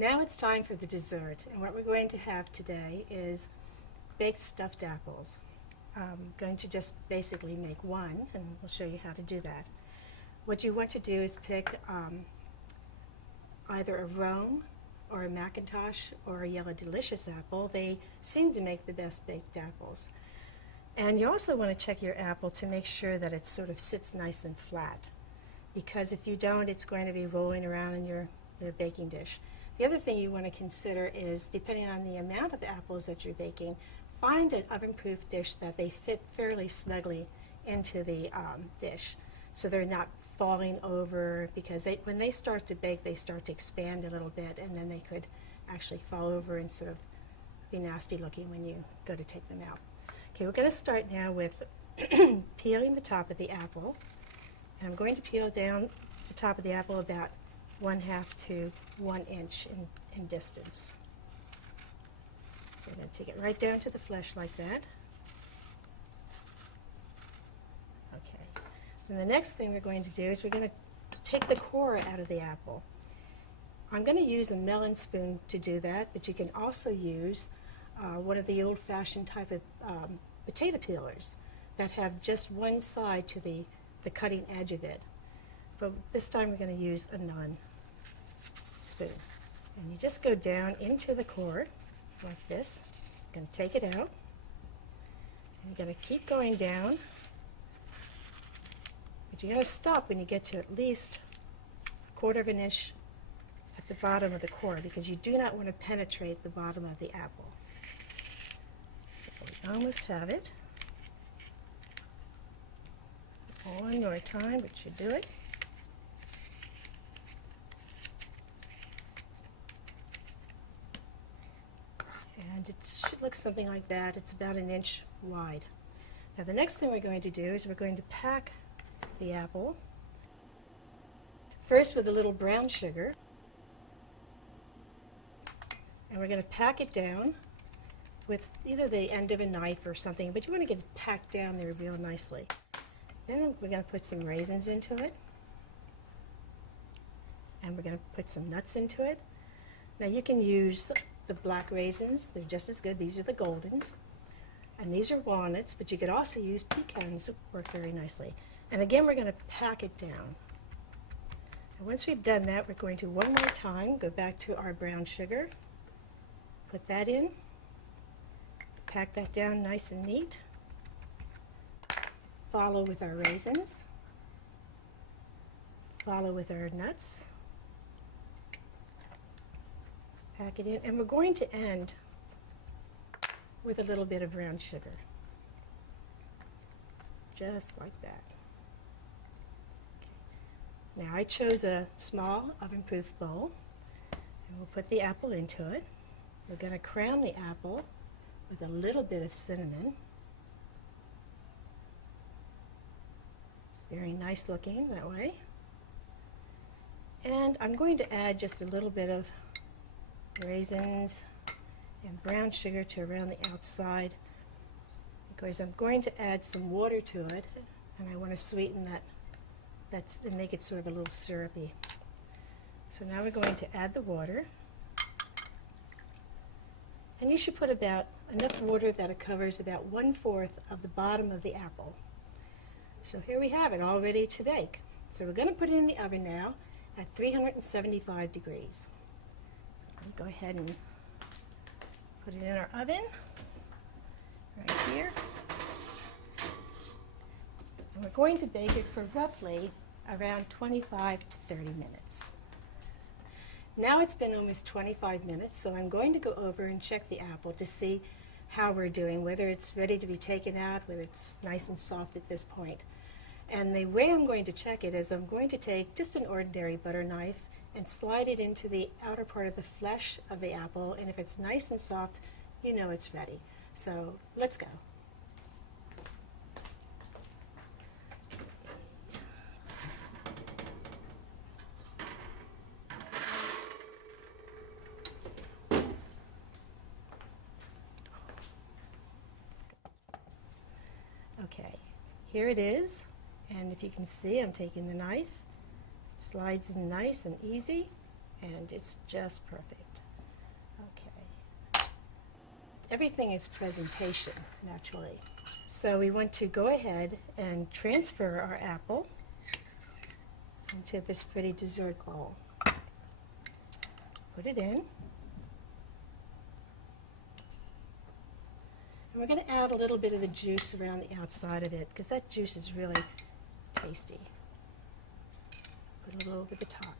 Now it's time for the dessert, and what we're going to have today is baked stuffed apples. I'm going to just basically make one, and we'll show you how to do that. What you want to do is pick either a Rome or a Macintosh or a Yellow Delicious apple. They seem to make the best baked apples. And you also want to check your apple to make sure that it sort of sits nice and flat, because if you don't, it's going to be rolling around in your baking dish. The other thing you want to consider is, depending on the amount of apples that you're baking, find an oven-proof dish that they fit fairly snugly into the dish, so they're not falling over, because when they start to bake, they start to expand a little bit, and then they could actually fall over and sort of be nasty looking when you go to take them out. Okay, we're going to start now with peeling the top of the apple, and I'm going to peel down the top of the apple about 1/2 to 1 inch in distance. So I'm going to take it right down to the flesh like that. Okay. And the next thing we're going to do is we're going to take the core out of the apple. I'm going to use a melon spoon to do that, but you can also use one of the old-fashioned type of potato peelers that have just one side to the cutting edge of it. But this time we're going to use a non-spoon. And you just go down into the core like this. You're going to take it out. And you're going to keep going down. But you're going to stop when you get to at least 1/4 of an inch at the bottom of the core, because you do not want to penetrate the bottom of the apple. So we almost have it. One more time, but should do it. And it should look something like that. It's about 1 inch wide. Now the next thing we're going to do is we're going to pack the apple, first with a little brown sugar, and we're going to pack it down with either the end of a knife or something, but you want to get it packed down there real nicely. Then we're going to put some raisins into it, and we're going to put some nuts into it. Now you can use the black raisins, they're just as good. These are the Goldens, and these are walnuts, but you could also use pecans that work very nicely. And again, we're going to pack it down. And once we've done that, we're going to one more time go back to our brown sugar, put that in, pack that down nice and neat, follow with our raisins, follow with our nuts, pack it in, and we're going to end with a little bit of brown sugar, just like that. Okay. Now I chose a small oven-proof bowl, and we'll put the apple into it. We're going to crown the apple with a little bit of cinnamon. It's very nice looking that way. And I'm going to add just a little bit of raisins and brown sugar to around the outside, because I'm going to add some water to it, and I want to sweeten that and make it sort of a little syrupy. So now we're going to add the water, and you should put about enough water that it covers about 1/4 of the bottom of the apple. So here we have it, all ready to bake. So we're going to put it in the oven now at 375 degrees. Go ahead and put it in our oven right here. And we're going to bake it for roughly around 25 to 30 minutes. Now it's been almost 25 minutes, so I'm going to go over and check the apple to see how we're doing, whether it's ready to be taken out, whether it's nice and soft at this point. And the way I'm going to check it is I'm going to take just an ordinary butter knife and slide it into the outer part of the flesh of the apple, and if it's nice and soft, you know it's ready. So let's go. Okay, here it is, and if you can see, I'm taking the knife. It slides in nice and easy, and it's just perfect. Okay. Everything is presentation, naturally. So we want to go ahead and transfer our apple into this pretty dessert bowl. Put it in. And we're going to add a little bit of the juice around the outside of it because that juice is really tasty. Put a little over the top.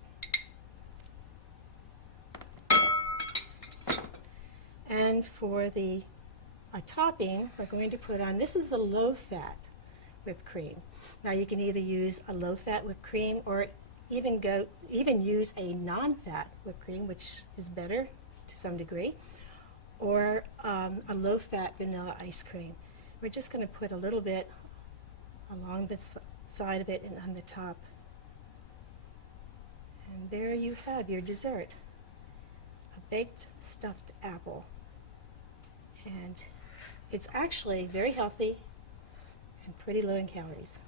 And for the topping, we're going to put on, this is the low-fat whipped cream. Now you can either use a low-fat whipped cream or even use a non-fat whipped cream, which is better to some degree, or a low-fat vanilla ice cream. We're just going to put a little bit along the side of it and on the top. And there you have your dessert, a baked stuffed apple. And it's actually very healthy and pretty low in calories.